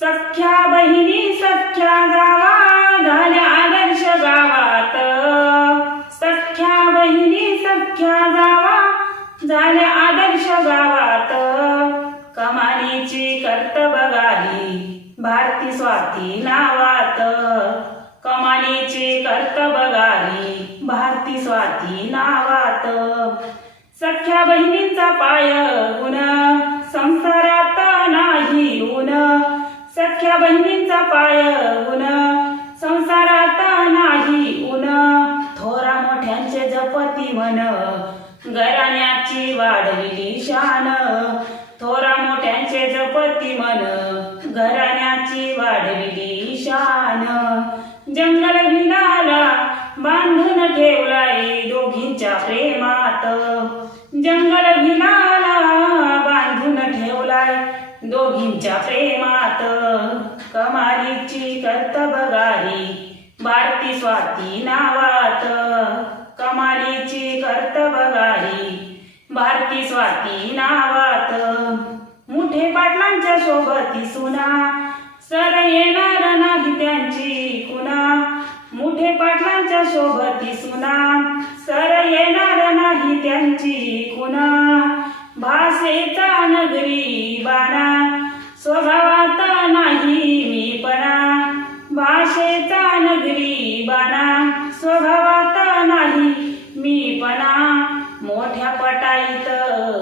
सख्या बहिणी सख्या गावा झाल्या आदर्श गावात. सख्या बहिणी सख्या गावा झाल्या आदर्श गावात. कमानीची कर्तबगारी भारती स्वाती नावात. कमानीची कर्तबगारी भारती स्वाती नावात. सख्या बहिणींचा पाय गुण संसारात नाही ऊन. सख्या बहिणींचा पाय गुण संसारात नाही ऊन. थोरा मोठ्यांचे जपती मन. घराण्याची वाढलेली शान. थोरा मोठ्यांचे जपती मन. घराण्याची वाढलेली शान. जंगल भिनाला बांधून ठेवलाय दोघींच्या प्रेमात. जंगल भिनाला तुमच्या प्रेमात कमालीची कर्तबगारी भारती स्वाती नावात कमालीची कर्तबगारी भारती स्वाती नावात. मुठे पाटलांच्या सोबती सुना सर येणार नाही त्यांची कुणा मुठे पाटलांच्या सोबती सुना सर येणार नाही त्यांची पटाईत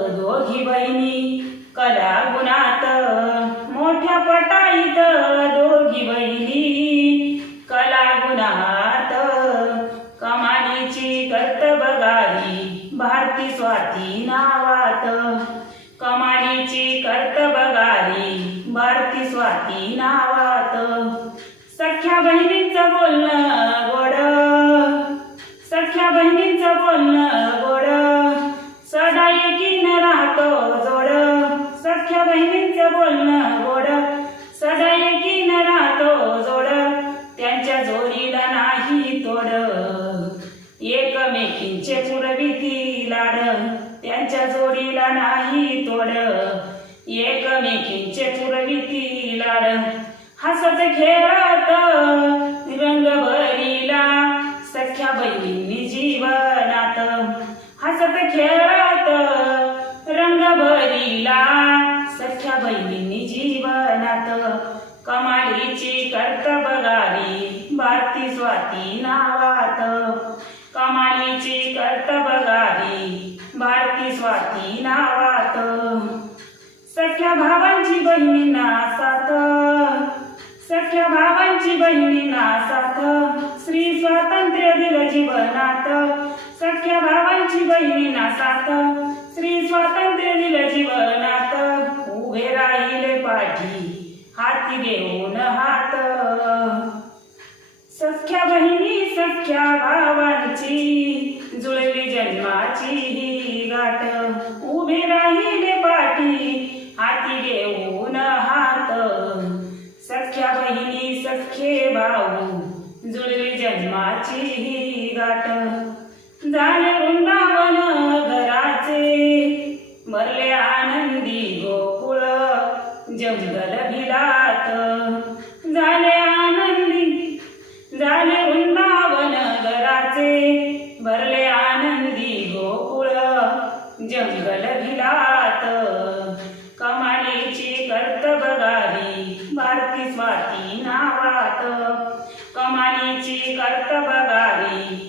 दोघी बहिणी कला गुणात. मोठ्या पटाईत दोघी बहिणी कला गुणात. कमालीची कर्तबगारी भारती स्वाती नावात. कमालीची कर्तबगारी भारती स्वाती नावात. सख्या बहिणींचं बोलणं गोड. सख्या बहिणींचं बोलणं बहिणींचं बोलणं गोड. सदा न राहतो जोड. त्यांच्या जोडीला नाही तोड. एकमेकींचे पुरविती लाड. त्यांच्या जोडीला नाही तोड. एकमेकींचे पुरविती लाड. हसत खेळत रंग भरीला सख्या बहिणींनी जीवनात. हसत खेळत रंग भरीला सख्या बहिणींनी जीवनात कमालीची कर्तबगारी भारती स्वाती नावात. कमालीची कर्तबगारी भारती स्वाती नावात. सख्या भावांची बहिणींना साथ. सख्या भावांची बहिणींना साथ. श्री स्वातंत्र्य दिलं जीवनात. सख्या भावांची बहिणींना साथ. श्री स्वातंत्र्य दिलं जीवनात. उभे पाठी हाती घेऊन हात. सख्या बहिणी सख्या भावांची जुळली जन्माची ही गाठ. उभे राहिले पाठी हाती घेऊन हात. सख्या बहिणी सख्ये भाऊ जुळली जन्माची ही गाठ. झाले वृंदावन घराचे मरले जंगल भिलात. झाले आनंदी झाले वृंदावन घराचे. भरले आनंदी गोकुळ जंगल भिलात. कमालीची कर्तबगारी भारती स्वाती नावात. कमालीची कर्तबगारी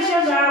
vai chegar